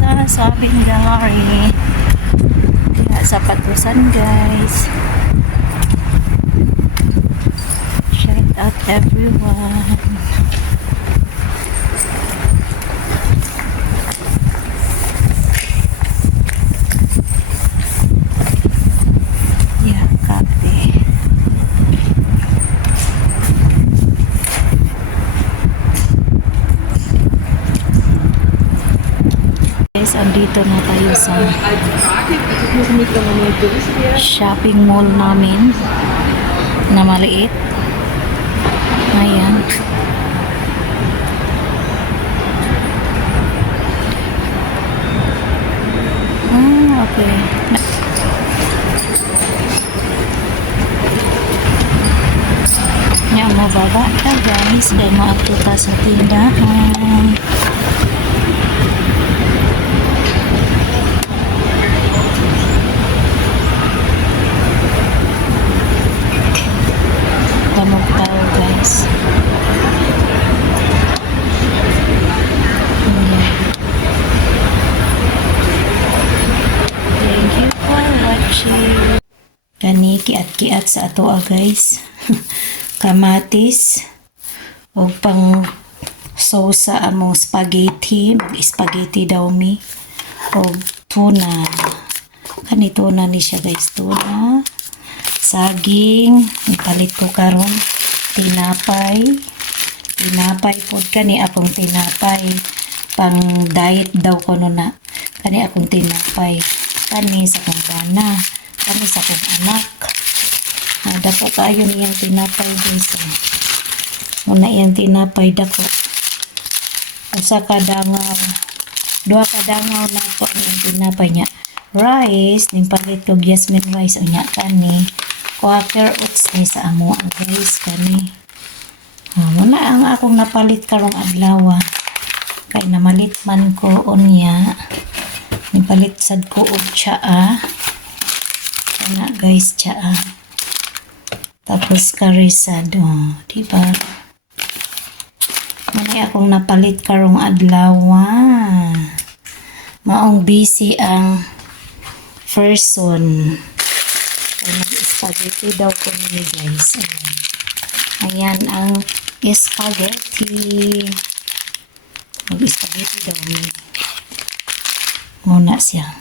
sa Sabing Gallery. Kaya sa Patusan guys. Shout out everyone. Yeah, copy. Guys, andito na tayo sa shopping mall namin na maliit. Ayan. Okay. Yan, mababa ka guys. Dahil maatuta sa tindahan. Tamog tao guys. Thank you for watching. Kani kiat-kiat sa ato guys. Kamatis o pang sosa among spaghetti, mag-spaghetti daw mi o tuna. Kani tuna ni siya guys, tuna. Saging, ipalit ko karon tinapay pod kani akong tinapay pang diet daw ko na kani akong tinapay kani sa kong bana kani sa kong anak dapat tayo niyang tinapay guys muna iyang tinapay dako usa kadangaw duha kadangaw na po ang tinapay niya rice ning palit ko jasmine rice unya kani Quaker oats ni sa amo guys kani. Muna ang akong napalit karong adlaw. Kay namalit man ko unya. Nipalit sad ko og tsaa. Ana guys tsaa. Tapos karisado, di ba? Muna akong napalit karong adlaw. Maong busy ang person. Spaghetti daw ko niyo guys. Ayan ang spaghetti. Mag-spaghetti daw niyo. Muna siya.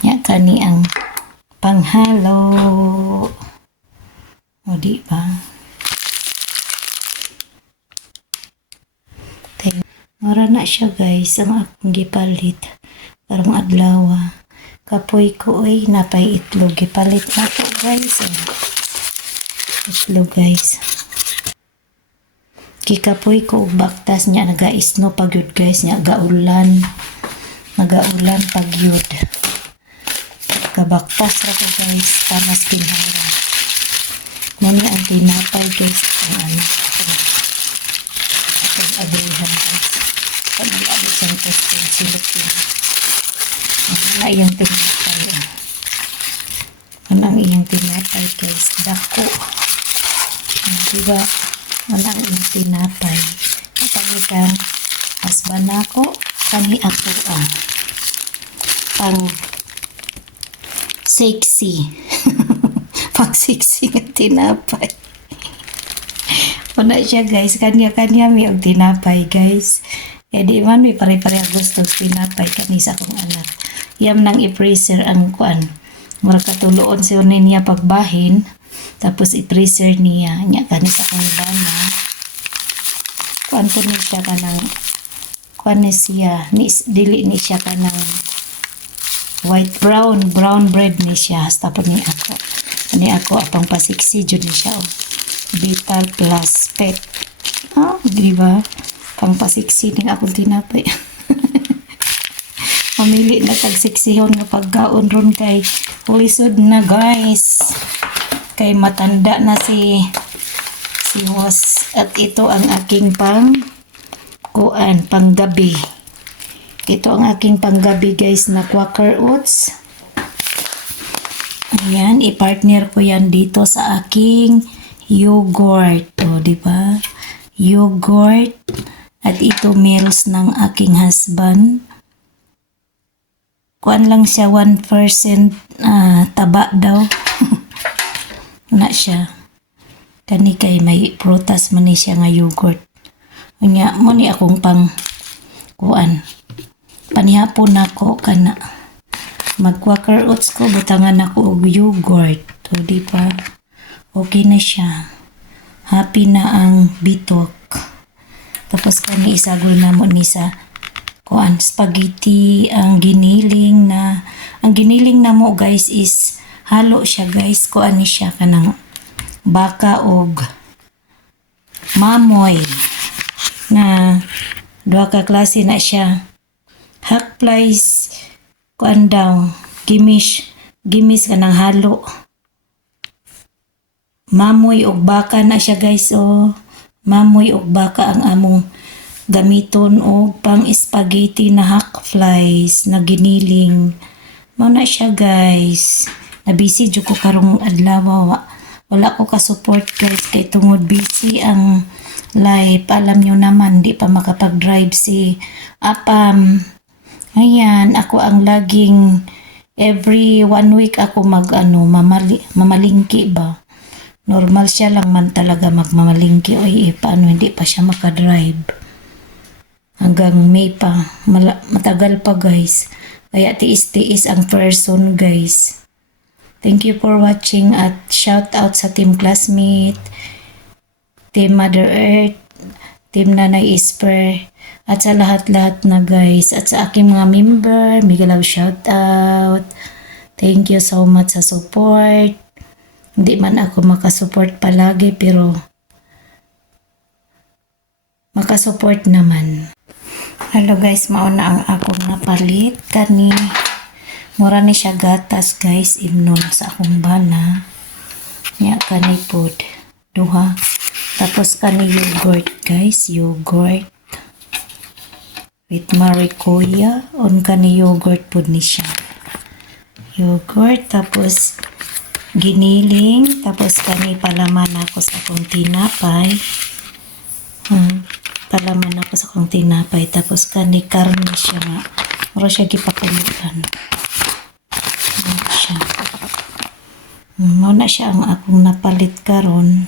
Yan kani ang panghalo. O di ba? Mura na siya guys. Ang akong gipalit. Karong adlaw. Kapoy ko ay napay itlog ipalit na ko guys itlog guys kikapoy ko og baktas niya nagaisno pagyud guys niya gaulan pagyud kabaktas ra ko guys panas kinhara nani ang tinapay guys ang ano akong abehan guys pag-alala siyang testing silupin wala iyang tinapay. Wala iyang tinapay guys. Dako. Diba? Wala iyang tinapay. Kani kang husband ako. Kani ako pang sexy. Pang sexy nga tinapay. Wala siya guys. Kanya-kanya may og tinapay guys. Eh di man may pare-pare gusto tinapay kani sa akong anak. Yam nang i-freezer ang kuan. Mura katuloon siya niya pagbahin. Tapos i-freezer niya. Nya kani sa akong bana. Kuan po ni siya kanang kuan ni siya. Dili ni siya kanang white brown bread ni siya. Tapos ni ako. Ani ako apang pasiksi jud ni siya. Vital plus pet. Diba? Pang pasiksi din akong tinapay. Mamili na tagsiksihon nga pagkaon ron kay lisod na guys. Kay matanda na si was at ito ang aking panggabi. Ito ang aking panggabi guys na Quaker oats. Ayan, i-partner ko yan dito sa aking yogurt. O, diba? Yogurt. At ito meals ng aking husband. kuan lang siya 1% taba daw. Na siya. Kani kay may prutas man ni siya nga yogurt. Unya mo ni akong pang kuan. Panihapon nako kana. Mag-quaker oats ko, butangan ako og yogurt. So, di pa. Okay na siya. Happy na ang bitok. Tapos kani isagol na mo ni sa kuan spaghetti ang giniling na mo guys is halo siya guys, kuan ni siya kanang baka og mamoy na duha ka klase na siya. Hack flies kuan daw gimis kanang halo mamoy og baka na siya guys. Mamoy og baka ang among gamiton og pang spaghetti na hack flies na giniling. Mao na siya guys. Na-busy jud ko karong adlaw. Wala ko ka-support guys kay tungod busy ang life. Alam nyo naman, di pa makapag-drive si Apam. Ayan, ako ang laging every 1 week ako mamalingki ba. Normal siya lang man talaga magmamalingki. Paano hindi pa siya makadrive? Hanggang May pa. Matagal pa guys. Kaya tiis-tiis ang person guys. Thank you for watching at shout out sa Team Classmate, Team Mother Earth, Team Nanay Isper, at sa lahat-lahat na guys. At sa aking mga member, mega love shout out. Thank you so much sa support. Hindi man ako makasupport palagi pero makasupport naman. Hello guys, mauna ang akong napalit. Kani, mura ni siya gatas guys, imnon sa akong bana. Nya kani pod, duha. Tapos kani yogurt guys, yogurt. With maracuya, on kani yogurt pod ni siya. Yogurt, tapos giniling, tapos kani palaman ako sa akong tinapay. Palaman ako sa akong tinapay, tapos kani karne siya nga. Mura siya gipakulutan. Mao na siya ang akong napalit karon.